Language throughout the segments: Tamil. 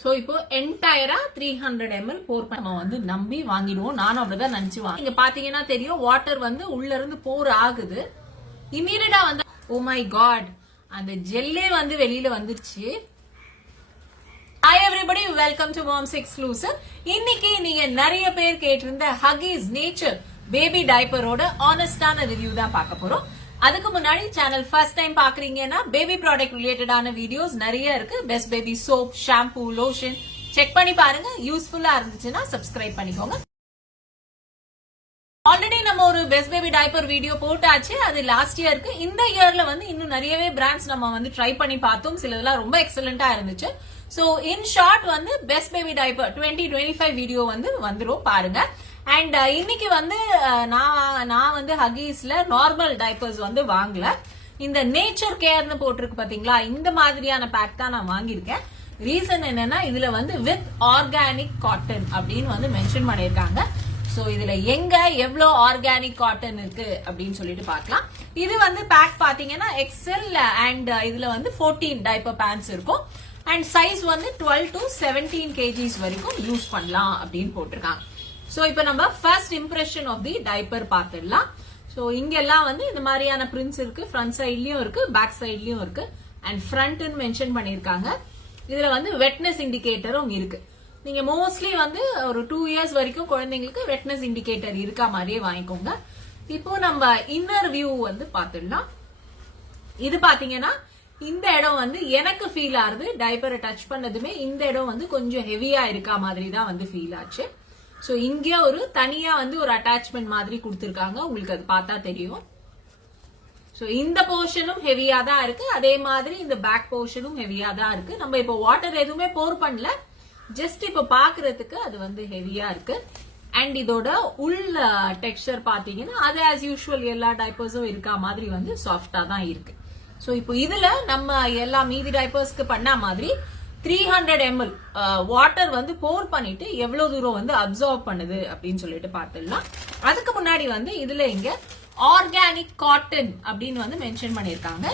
சோ இப்போ என்டையரா 300 ml போர் நம்ம வந்து நம்பி வாங்கிடுவோம். நானும் அப்படிதான் நினைச்சு வாங்க. இங்க பாத்தீங்கன்னா தெரியும் வாட்டர் வந்து உள்ள இருந்து போர் ஆகுது. இமீடியட்டா வந்து ஓ மை காட் அந்த ஜெல்லே வந்து வெளியில வந்துருச்சு. Hi everybody, welcome to moms exclusive. இன்னைக்கு நீங்க நிறைய பேர் கேட்டிருந்த ஹக்கீஸ் நேச்சர் பேபி டைப்பரோட ஆனஸ்டான ரிவ்யூ தான் பார்க்க போறோம். அதுக்கு முன்னாடி சேனல் ஃபர்ஸ்ட் டைம் பாக்குறீங்கன்னா பேபி ப்ராடக்ட் ரிலேட்டடான வீடியோஸ் நிறைய இருக்கு. Best baby soap, shampoo, lotion check பண்ணி பாருங்க. யூஸ்ஃபுல்லா இருந்துச்சுன்னா சப்ஸ்கிரைப் பண்ணிக்கோங்க. ஆல்ரெடி நம்ம ஒரு பெஸ்ட் பேபி டைப்பர் வீடியோ போட்டாச்சு, அது லாஸ்ட் இயருக்கு. இந்த இயர்ல வந்து இன்னும் நிறையவே பிராண்ட்ஸ் நம்ம வந்து ட்ரை பண்ணி பார்த்தோம். சிலதெல்லாம் ரொம்ப எக்ஸலண்டா இருந்துச்சு. சோ இன் ஷார்ட் வந்து பெஸ்ட் பேபி டைப்பர் 2025 வீடியோ வந்து வந்துரும் பாருங்க. அண்ட் இன்னைக்கு வந்து நான் வந்து ஹகீஸ்ல நார்மல் டைப்பர்ஸ் வந்து வாங்கல. இந்த நேச்சர் கேர்னு போட்டிருக்கு பாத்தீங்களா, இந்த மாதிரியான பேக் தான் நான் வாங்கியிருக்கேன். ரீசன் என்னன்னா இதுல வந்து வித் ஆர்கானிக் காட்டன் அப்படின்னு வந்து மென்ஷன் பண்ணிருக்காங்க. சோ இதுல எங்க எவ்வளவு ஆர்கானிக் காட்டன் இருக்கு அப்படின்னு சொல்லிட்டு பார்க்கலாம். இது வந்து பேக் பாத்தீங்கன்னா எக்ஸல் அண்ட் இதுல வந்து 14 டைப்பர் பேண்ட்ஸ் இருக்கும். அண்ட் சைஸ் வந்து 12 to 17 kgs வரைக்கும் யூஸ் பண்ணலாம் அப்படின்னு போட்டிருக்காங்க. சோ இப்ப நம்ம first impression of the diaper பார்த்துடலாம். சோ இங்க எல்லாம் வந்து இந்த மாதிரியான பிரிண்ட்ஸ் இருக்கு. ஃப்ரண்ட் சைட்லயும் இருக்கு, பேக் சைட்லயும் இருக்கு. அண்ட் ஃப்ரண்ட்னு மென்ஷன் பண்ணிருக்காங்க. இதுல வந்து வெட்னஸ் இண்டிகேட்டரும் இருக்கு. நீங்க மோஸ்ட்லி வந்து ஒரு 2 years வரைக்கும் குழந்தைங்களுக்கு வெட்னஸ் இண்டிகேட்டர் இருக்கா மாதிரியே வாங்கிக்கோங்க. இப்போ நம்ம இன்னர் வியூ வந்து பாத்துடலாம். இது பாத்தீங்கன்னா இந்த இடம் வந்து எனக்கு ஃபீல் ஆகுது. டைப்பரை டச் பண்ணதுமே இந்த இடம் வந்து கொஞ்சம் ஹெவியா இருக்கா மாதிரி தான் வந்து ஃபீல் ஆச்சு. சோ இங்க ஒரு தனியா வந்து ஒரு அட்டாச்மெண்ட் மாதிரி கொடுத்திருக்காங்க, உங்களுக்கு அது பார்த்தா தெரியும். சோ இந்த போர்ஷனும் ஹெவியா தான் இருக்கு, அதே மாதிரி இந்த பேக் போர்ஷனும் ஹெவியா தான் இருக்கு. நம்ம இப்போ வாட்டர் எதுவுமே போர் பண்ணல, ஜஸ்ட் இப்ப பாக்குறதுக்கு அது வந்து ஹெவியா இருக்கு. அண்ட் இதோட உள் டெக்ஸ்சர் பாத்தீங்கன்னா அது ஆஸ் யூஷுவல் எல்லா டைப்பர்ஸும் இருக்கா மாதிரி வந்து சாஃப்டா தான் இருக்கு. சோ இப்போ இதுல நம்ம எல்லா மீதி டைப்பர்ஸ்க்கு பண்ண மாதிரி 300 ml வாட்டர் வந்து போர் பண்ணிட்டு எவ்வளவு தூரம் வந்து அப்சர்வ் பண்ணுது அப்படின்னு சொல்லிட்டு பார்த்துடலாம். அதுக்கு முன்னாடி வந்து இதுல இங்க ஆர்கானிக் காட்டன் அப்படின்னு வந்து மென்ஷன் பண்ணிருக்காங்க.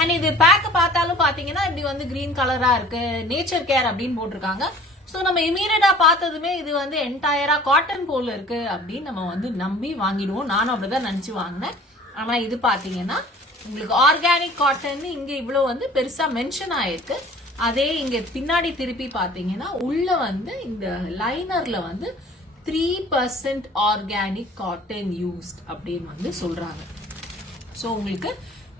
அண்ட் இது பேக் பார்த்தாலும் பாத்தீங்கன்னா இப்படி வந்து கிரீன் கலரா இருக்கு, நேச்சர் கேர் அப்படின்னு போட்டிருக்காங்க. சோ நம்ம இமீடியட்டா பார்த்ததுமே இது வந்து என்டையரா காட்டன் போல இருக்கு அப்படின்னு நம்ம வந்து நம்பி வாங்கிடுவோம். நானும் அப்படிதான் நினைச்சு வாங்கினேன். ஆனா இது பாத்தீங்கன்னா உங்களுக்கு ஆர்கானிக் காட்டன் இங்க இவ்வளவு வந்து பெருசா மென்ஷன் ஆயிருக்கு. அதே இங்க பின்னாடி திருப்பி பாத்தீங்கன்னா உள்ள வந்து இந்த லைனர்ல வந்து 3% ஆர்கானிக் காட்டன் யூஸ்ட் அப்படின்னு வந்து சொல்றாங்க. சோ உங்களுக்கு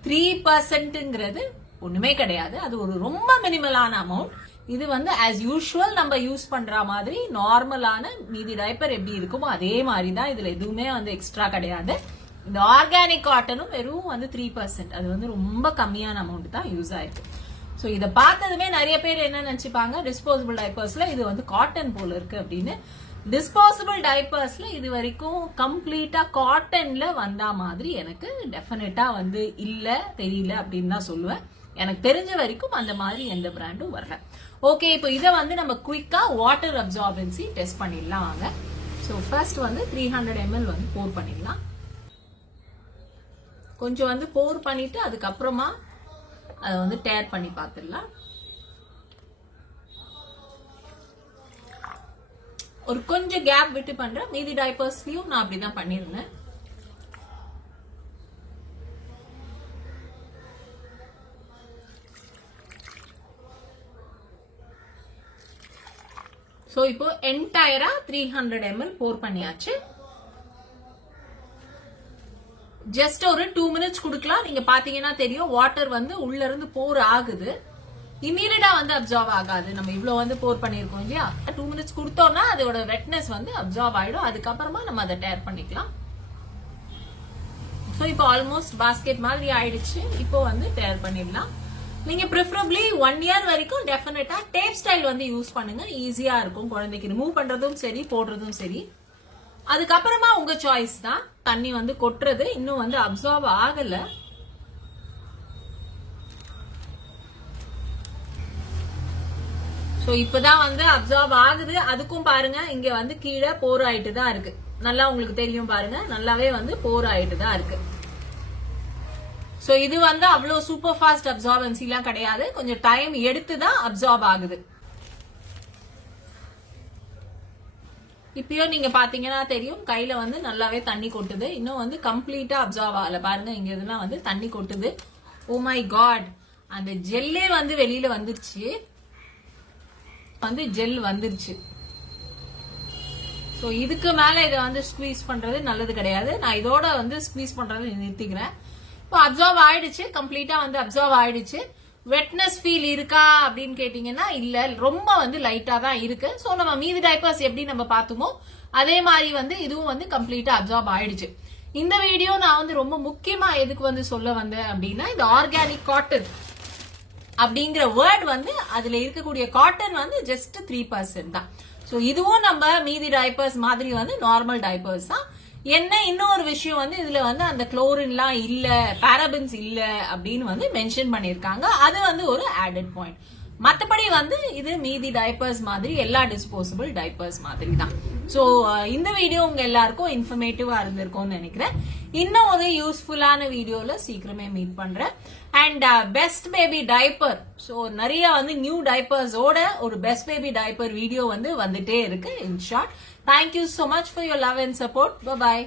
3%ங்கிறது ஒண்ணுமே கிடையாது, அது ஒரு ரொம்ப மினிமலான அமௌண்ட். இது வந்து ஆஸ் யூஷுவல் நம்ம யூஸ் பண்ற மாதிரி நார்மலான மீதி டைப்பர் எப்படி இருக்குமோ அதே மாதிரி தான். இதுல எதுவுமே வந்து எக்ஸ்ட்ரா கிடையாது. இந்த ஆர்கானிக் காட்டனும் வெறும் வந்து 3%, அது வந்து ரொம்ப கம்மியான அமௌண்ட் தான் யூஸ் ஆயிருக்கு. சோ இத பார்த்ததுமே நிறைய பேர் என்ன நினைச்சுப்பாங்க, டிஸ்போசபிள் டைப்பர்ஸ்ல இது வந்து காட்டன் போல இருக்கு அப்படின்னு. டிஸ்போசபிள் டைப்பர்ஸ்ல இது வரைக்கும் கம்ப்ளீட்டா காட்டன்ல வந்தா மாதிரி எனக்கு டெஃபினட்டா வந்து இல்ல, தெரியல அப்படின்னு தான் சொல்லுவேன். எனக்கு தெரிஞ்ச வரைக்கும் அந்த மாதிரி எந்த பிராண்டும் வரல. ஓகே, இப்போ இதை வந்து நம்ம குயிக்கா வாட்டர் அப்சார்பன்சி டெஸ்ட் பண்ணிடலாம் வாங்க. சோ ஃபர்ஸ்ட் வந்து 300 ml வந்து போர் பண்ணிடலாம். கொஞ்சம் வந்து போர் பண்ணிட்டு அதுக்கப்புறமா அதை வந்து டேர் பண்ணி பார்த்துடலாம். ஒரு கொஞ்சம் கேப் விட்டு பண்றேன். மீதி டைப்பர்ஸ்லயும் நான் அப்படிதான் பண்ணிருந்தேன். சோ இப்போ என்டையரா 300 ml போர் பண்ணியாச்சு. ஜஸ்ட் ஒரு 2 minutes கொடுக்கலாம். நீங்க பாத்தீங்கன்னா தெரியும் வாட்டர் வந்து உள்ள இருந்து போர் ஆகுது. இமீடியட்டா வந்து அப்சர்வ் ஆகாது. நம்ம இவ்வளவு வந்து போர் பண்ணிருக்கோம் இல்லையா, 2 minutes கொடுத்தோம்னா அதோட வெட்னஸ் வந்து அப்சர்வ் ஆயிடும். அதுக்கப்புறமா நம்ம அதை டேர் பண்ணிக்கலாம். சோ இப்போ ஆல்மோஸ்ட் பாஸ்கெட் மாதிரி ஆயிடுச்சு. இப்போ வந்து டேர் பண்ணிடலாம். நீங்க ப்ரிஃபரபிளி 1 year வரைக்கும் டெஃபினட்டா டேப் ஸ்டைல் வந்து யூஸ் பண்ணுங்க. ஈஸியா இருக்கும் குழந்தைக்கு ரிமூவ் பண்றதும் சரி, போடுறதும் சரி. அதுக்கப்புறமா உங்க சாய்ஸ் தான். தண்ணி வந்து கொட்டுறது இன்னும் வந்து அப்சர்வ் ஆகல. சோ இப்பதான் வந்து அப்சர்வ் ஆகுது. அதுக்கும் பாருங்க இங்க வந்து கீழே போர் ஆயிட்டு தான் இருக்கு. நல்லா உங்களுக்கு தெரியும் பாருங்க, நல்லாவே வந்து போர் ஆயிட்டு தான் இருக்கு. சோ இது வந்து அவ்வளவு சூப்பர் ஃபாஸ்ட் அப்சார்பன்சி எல்லாம் கிடையாது, கொஞ்சம் டைம் எடுத்து தான் அப்சார்ப் ஆகுது. இப்பயும் நீங்க பாத்தீங்கன்னா தெரியும் கையில வந்து நல்லாவே தண்ணி கொட்டுது. இன்னும் வந்து கம்ப்ளீட்டா அப்சர்வ் ஆகல. பாருங்க இங்க இதெல்லாம் வந்து தண்ணி கொட்டுது. ஓ மை காட், அந்த ஜெல்லே வந்து வெளியில வந்துருச்சு. வந்து ஜெல் வந்துருச்சு. சோ இதுக்கு மேல இதை வந்து ஸ்குவீஸ் பண்றது நல்லது கிடையாது. நான் இதோட வந்து ஸ்குவீஸ் பண்றதை நிறுத்திக்கிறேன். இப்போ அப்சர்வ் ஆயிடுச்சு, கம்ப்ளீட்டா வந்து அப்சர்வ் ஆயிடுச்சு. வெட்னஸ் ஃபீல் இருக்கா அப்படின்னு கேட்டீங்கன்னா இல்ல, ரொம்ப வந்து லைட்டா தான் இருக்கு. சோ நம்ம மீதி டைப்பர்ஸ் எப்படி நம்ம பார்த்தோமோ அதே மாதிரி வந்து இதுவும் வந்து கம்ப்ளீட்டா அப்சர்வ் ஆயிடுச்சு. இந்த வீடியோ நான் வந்து ரொம்ப முக்கியமா எதுக்கு வந்து சொல்ல வந்தேன் அப்படின்னா, இந்த ஆர்கானிக் காட்டன் அப்படிங்கிற வேர்ட் வந்து அதுல இருக்கக்கூடிய காட்டன் வந்து ஜஸ்ட் 3% தான். சோ இதுவும் நம்ம மீதி டைப்பர்ஸ் மாதிரி வந்து நார்மல் டைப்பர்ஸ் தான். என்ன இன்னொரு விஷயம் வந்து இதுல வந்து அந்த குளோரின்லாம் இல்ல, பாராபன்ஸ் இல்ல அப்படின்னு வந்து மென்ஷன் பண்ணிருக்காங்க. அது வந்து ஒரு ஆடட் பாயிண்ட். மத்தபடி வந்து இது மீதி டைப்பர்ஸ் மாதிரி எல்லா டிஸ்போசபிள் டைப்பர்ஸ் மாதிரி தான். சோ இந்த வீடியோ உங்க எல்லாருக்கும் இன்ஃபர்மேட்டிவா இருந்திருக்கும்னு நினைக்கிறேன். இன்னும் ஒரு யூஸ்ஃபுல்லான வீடியோல சீக்கிரமே மீட் பண்றேன். And best baby diaper, so நிறைய வந்து நியூ டைப்பர்ஸோட ஒரு பெஸ்ட் பேபி டைப்பர் வீடியோ வந்து வந்துட்டே இருக்கு. In short, thank you so much for your love and support. Bye bye.